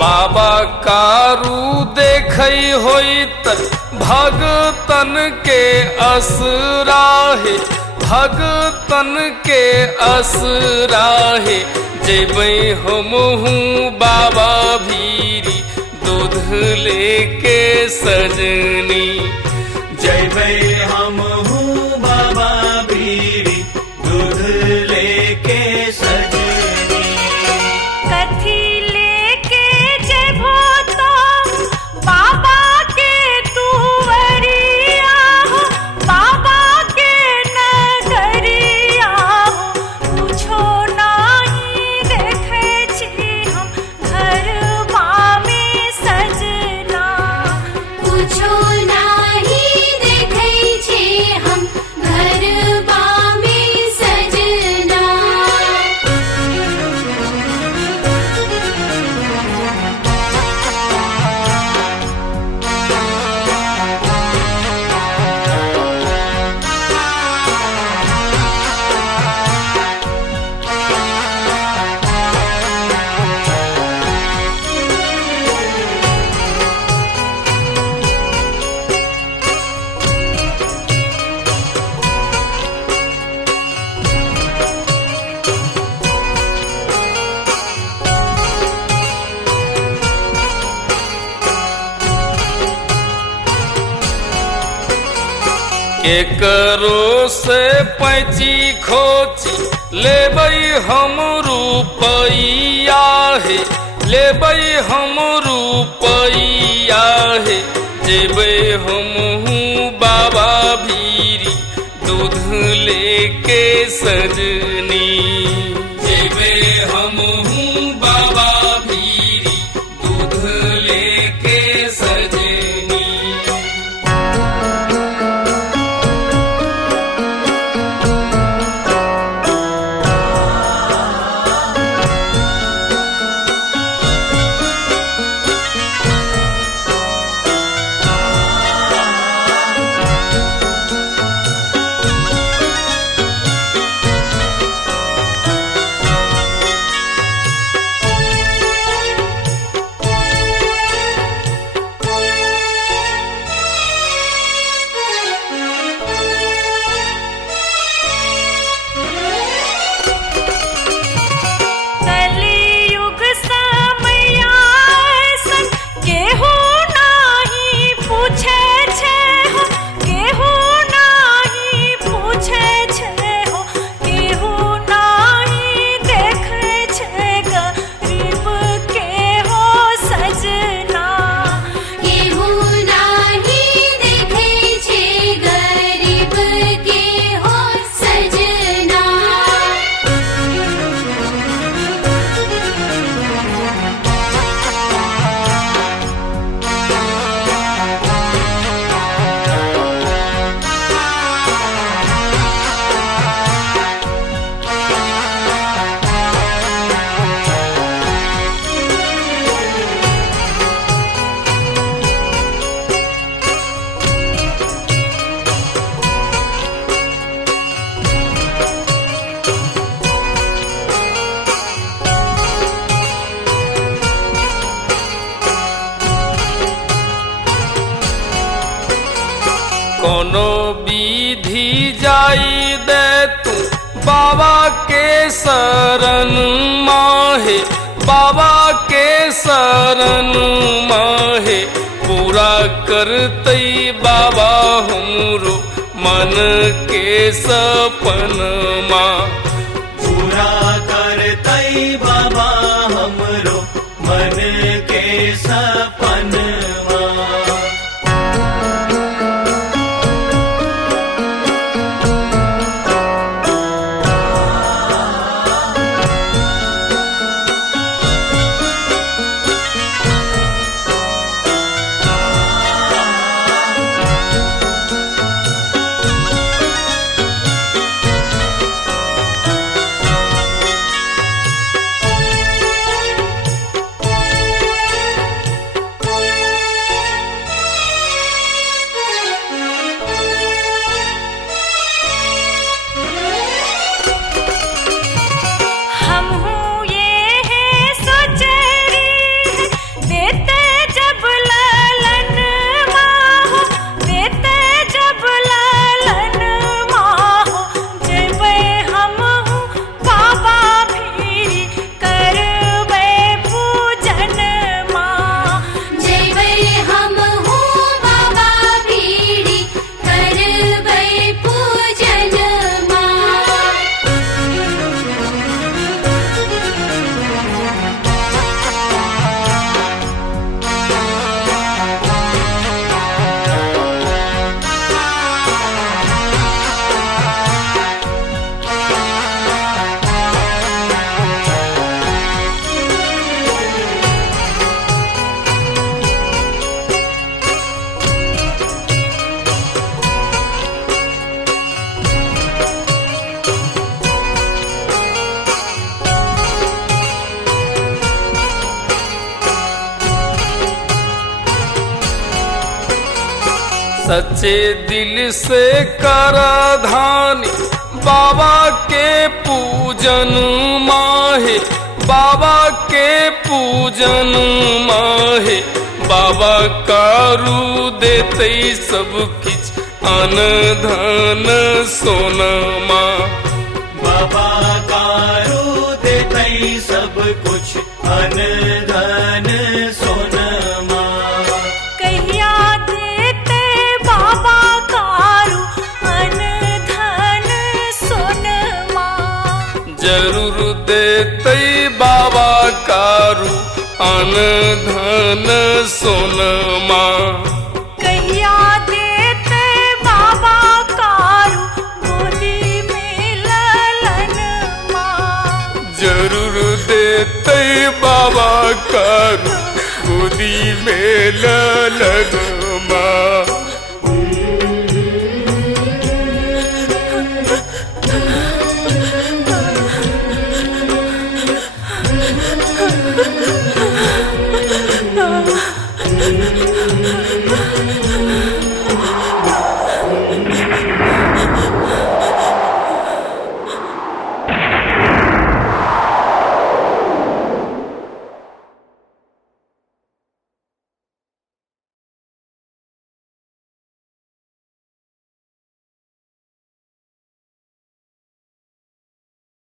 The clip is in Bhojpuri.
बाबा कारू देखई होइत भगतन के असराहे, भगतन के असराहे। जेबै हमहू बाबा भीरी दूध लेके सजनी, जैबै हमहू बाबा भीरी दूध लेके सजनी। कथी लेके जेबो तो बाबा के तुवरिया हो, बाबा के नगरिया हो। कुछो नहीं देखे छी हम घरबा में सजना, कुछो नाही देखै छे हम घरबा में सजना। केकरो से पैची खोची लेबै हम रुपैया हे, लेबै हम रुपैया हे। जेबै हमहू बाबा भीरी दूध लेके सजनी, जेबै हमहू बाबा भीरी दूध लेके सजनी। कलियुग समया ऐसन केहू नाही पूछे छे हो, केहू नाही पूछे छे हो। केहू नाही देखे छे गरीब के हो सजना, केहू नाही देखै छे गरीब के हो सजना। कोनो विधि जाई दे तू बाबा के शरण माहे, बाबा के शरण माहे। पूरा करतै बाबा हमरो मन के सपनमा, पूरा करतै बाबा हमरो मन के सपनमा। सच्चे दिल से कराधानी बाबा के पूजन माहे, बाबा के पूजन माहे। बाबा कारू देते सब किछ अन धन सोनमा। बाबा कारू देते सब कुछ अन धन सोनमा। कहिया देते बाबा कारू अन धन सोनमा। जरूर देते बाबा कारू अन धन सोनमा। कहिया देते बाबा कारू गोदी में ललनमा। जरूर देते बाबा कारू गोदी में ललनमा।